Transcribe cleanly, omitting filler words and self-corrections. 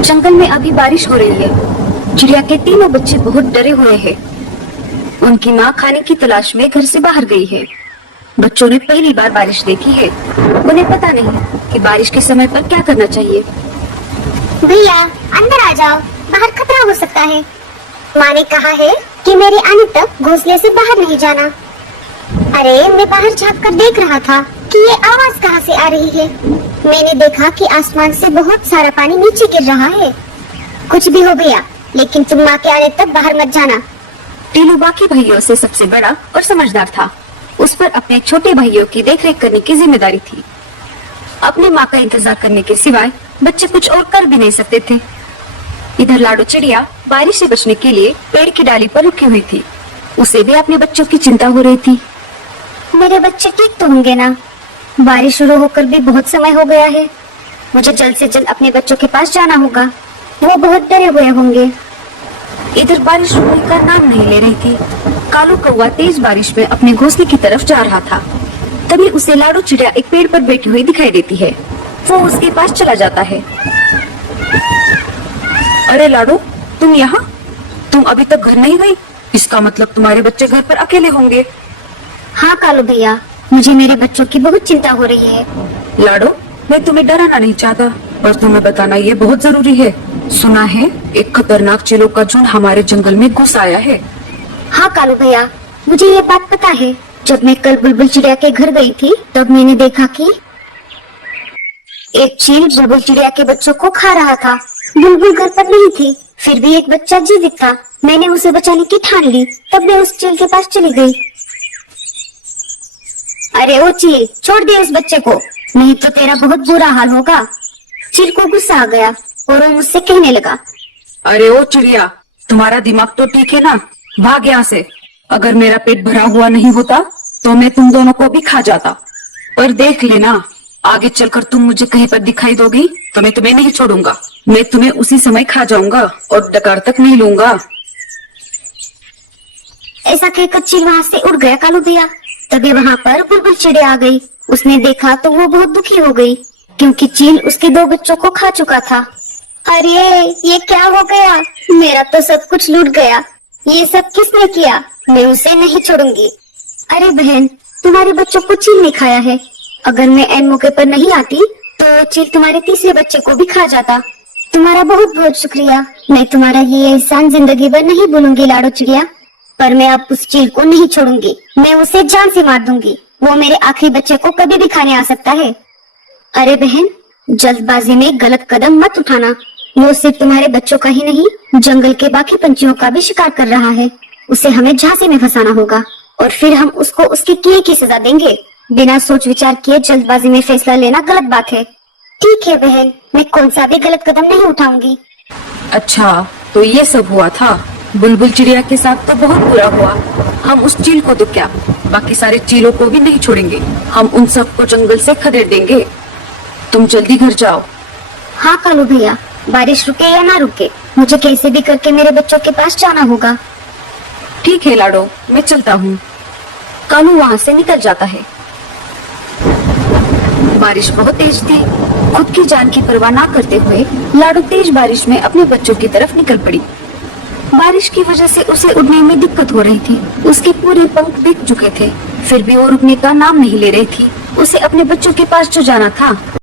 जंगल में अभी बारिश हो रही है। चिड़िया के तीनों बच्चे बहुत डरे हुए हैं। उनकी माँ खाने की तलाश में घर से बाहर गई है। बच्चों ने पहली बार बारिश देखी है। उन्हें पता नहीं कि बारिश के समय पर क्या करना चाहिए। भैया अंदर आ जाओ, बाहर खतरा हो सकता है। माँ ने कहा है कि मेरे आने तक घोंसले से बाहर नहीं जाना। अरे मैं बाहर झांक कर देख रहा था कि ये आवाज कहाँ से आ रही है। मैंने देखा कि आसमान से बहुत सारा पानी नीचे गिर रहा है। कुछ भी हो गया, लेकिन तुम माँ के आने तक बाहर मत जाना। टीलू बाकी भाइयों से सबसे बड़ा और समझदार था। उस पर अपने छोटे भाइयों की देखरेख करने की जिम्मेदारी थी। अपनी माँ का इंतजार करने के सिवाय बच्चे कुछ और कर भी नहीं सकते थे। इधर लाडो चिड़िया बारिश से बचने के लिए पेड़ की डाली पर रुकी हुई थी। उसे भी अपने बच्चों की चिंता हो रही थी। मेरे बच्चे ठीक तो होंगे ना? बारिश शुरू होकर भी बहुत समय हो गया है। मुझे जल्द से जल्द अपने बच्चों के पास जाना होगा। वो बहुत डरे हुए होंगे। इधर बारिश रुकने का नाम नहीं ले रही थी। कालू कौवा तेज बारिश में अपने घोंसले की तरफ जा रहा था। तभी उसे लाडो चिड़िया एक पेड़ पर बैठी हुई दिखाई देती है। वो उसके पास चला जाता है। अरे लाडो, तुम यहाँ? तुम अभी तक घर नहीं गई? इसका मतलब तुम्हारे बच्चे घर पर अकेले होंगे। हाँ कालू भैया, मुझे मेरे बच्चों की बहुत चिंता हो रही है। लाडो, मैं तुम्हें डराना नहीं चाहता, पर तुम्हें बताना ये बहुत जरूरी है। सुना है एक खतरनाक चीलों का झुंड हमारे जंगल में घुस आया है। हाँ कालू भैया, मुझे ये बात पता है। जब मैं कल बुलबुल चिड़िया के घर गई थी, तब मैंने देखा कि एक चील बुलबुल चिड़िया के बच्चों को खा रहा था। बुलबुल घर पर नहीं थी, फिर भी एक बच्चा जीवित था। मैंने उसे बचाने की ठान ली। तब मैं उस चील के पास चली गई। अरे ओ चील, छोड़ दे उस बच्चे को, नहीं तो तेरा बहुत बुरा हाल होगा। चील को गुस्सा आ गया और वो मुझसे कहने लगा, अरे ओ चिड़िया, तुम्हारा दिमाग तो ठीक है ना? भाग यहाँ से। अगर मेरा पेट भरा हुआ नहीं होता तो मैं तुम दोनों को भी खा जाता। और देख लेना, आगे चलकर तुम मुझे कहीं पर दिखाई दोगी तो मैं तुम्हें नहीं छोड़ूंगा। मैं तुम्हें उसी समय खा जाऊंगा और डकार तक नहीं लूंगा। ऐसा कहकर चील वहाँ से उड़ गया कालू भैया। तभी वहाँ पर बुलबुल चिड़िया आ गई। उसने देखा तो वो बहुत दुखी हो गई, क्योंकि चील उसके दो बच्चों को खा चुका था। अरे ये क्या हो गया? मेरा तो सब कुछ लूट गया। ये सब किसने किया? मैं उसे नहीं छोड़ूंगी। अरे बहन, तुम्हारे बच्चों को चील ने खाया है। अगर मैं ऐन मौके पर नहीं आती तो चील तुम्हारे तीसरे बच्चे को भी खा जाता। तुम्हारा बहुत बहुत शुक्रिया। मैं तुम्हारा ये एहसान जिंदगी भर नहीं भूलूंगी लाडो चिड़िया। पर मैं अब उस चील को नहीं छोड़ूंगी। मैं उसे जान से मार दूंगी। वो मेरे आखिरी बच्चे को कभी भी खाने आ सकता है। अरे बहन, जल्दबाजी में गलत कदम मत उठाना। वो सिर्फ तुम्हारे बच्चों का ही नहीं, जंगल के बाकी पंछियों का भी शिकार कर रहा है। उसे हमें झांसे में फंसाना होगा और फिर हम उसको उसके किए की सजा देंगे। बिना सोच विचार किए जल्दबाजी में फैसला लेना गलत बात है। ठीक है बहन, मैं कौन सा भी गलत कदम नहीं उठाऊंगी। अच्छा, तो ये सब हुआ था। बुलबुल चिड़िया के साथ तो बहुत बुरा हुआ। हम उस चील को तो क्या, बाकी सारे चीलों को भी नहीं छोड़ेंगे। हम उन सबको जंगल से खदेड़ देंगे। तुम जल्दी घर जाओ। हाँ कालू भैया, बारिश रुके या ना रुके, मुझे कैसे भी करके मेरे बच्चों के पास जाना होगा। ठीक है लाडो, मैं चलता हूँ। कालू वहाँ से निकल जाता है। बारिश बहुत तेज थी। खुद की जान की परवाह ना करते हुए लाडो तेज बारिश में अपने बच्चों की तरफ निकल पड़ी। बारिश की वजह से उसे उड़ने में दिक्कत हो रही थी। उसके पूरे पंख भीग चुके थे, फिर भी वो रुकने का नाम नहीं ले रही थी। उसे अपने बच्चों के पास जो जाना था